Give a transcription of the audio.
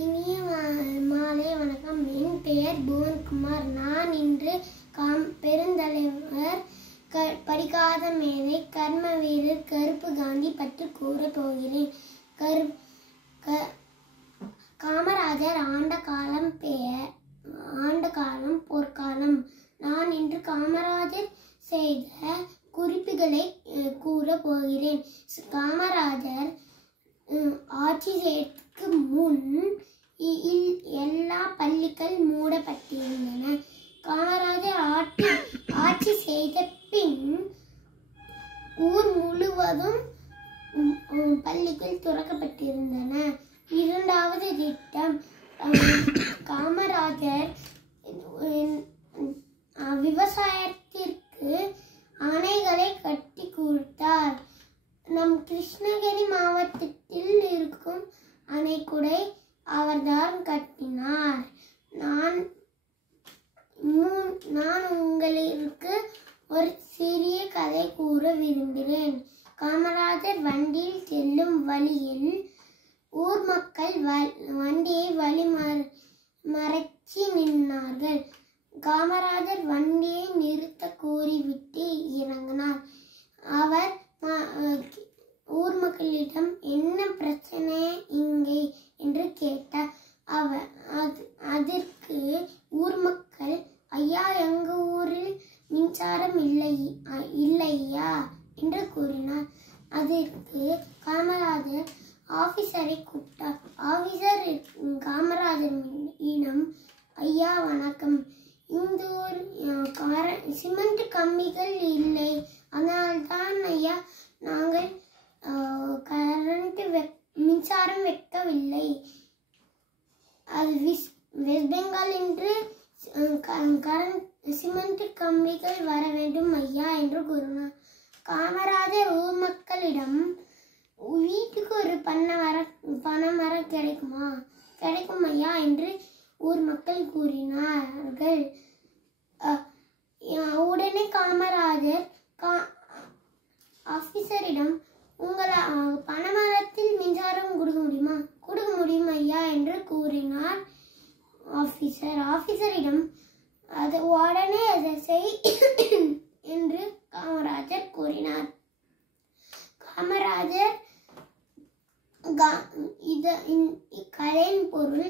இனிய மாலை வணக்கம். என் பெயர் புவன்குமார். நான் இன்று பெருந்தலைவர் படிக்காத மேதை கர்ம வீரர் கருப்பு காந்தி பற்றி கூறப் போகிறேன். காமராஜர் ஆண்ட காலம் போர்க்காலம். நான் இன்று காமராஜர் செய்த குறிப்புகளை கூறப் போகிறேன். காமராஜர் ஆட்சி செய்வதற்கு முன் எல்லா பள்ளிகள் மூடப்பட்டிருந்தன. காமராஜர் ஆட்சி செய்த பின் ஊர் முழுவதும் பள்ளிகள் திறக்கப்பட்டிருந்தன. இரண்டாவது திட்டம், காமராஜர் விவசாயத்திற்கு அணைகளை கட்டி கொடுத்தார். நம் கிருஷ்ணகிரி மாவட்டத்தில் இருக்கும் அணைக்குடை அவர்தான் கட்டினார். நான் உங்களுக்கு ஒரு சிறிய கதை கூற விரும்புகிறேன். காமராஜர் வண்டியில் செல்லும் வழியில் ஊர் மக்கள் வண்டியை மறைச்சி நின்றார்கள். காமராஜர் வண்டியை நிறுத்த கோரிவிட்டு இறங்கினார். அவர் ஊர் மக்களிடம் என்ன பிரச்சனை இங்கே என்று கேட்டார். அதற்கு ஊர் மக்கள், ஐயா, எங்க ஊரில் மின்சாரம் இல்லையா என்று கூறினார். அதற்கு காமராஜர் ஆபீசரை கூப்பிட்டார். ஆபீசர் காமராஜரிடம், ஐயா வணக்கம், இந்த ஊர் சிமெண்ட் கம்பிகள் இல்லை, அதனால்தான் ஐயா நாங்கள் மின்சாரம் வைக்கவில்லை. அது வெஸ்ட் பெங்கால் என்று சிமெண்ட் கம்பிகள் வர வேண்டும் ஐயா என்று கூறினார். காமராஜர் ஊர் மக்களிடம், வீட்டுக்கு ஒரு பனைமரம் கிடைக்கும் ஐயா என்று ஊர் மக்கள் கூறினார்கள். உடனே காமராஜர் ஆபீசரிடம், உங்கள் பனைமரத்தில் மின்சாரம் கொடுக்க முடியுமா ஐயா என்று கூறினார். ஆபீசரிடம் அது உடனே அதை செய் என்று காமராஜர் கூறினார். காமராஜர் கதையின் பொருள்,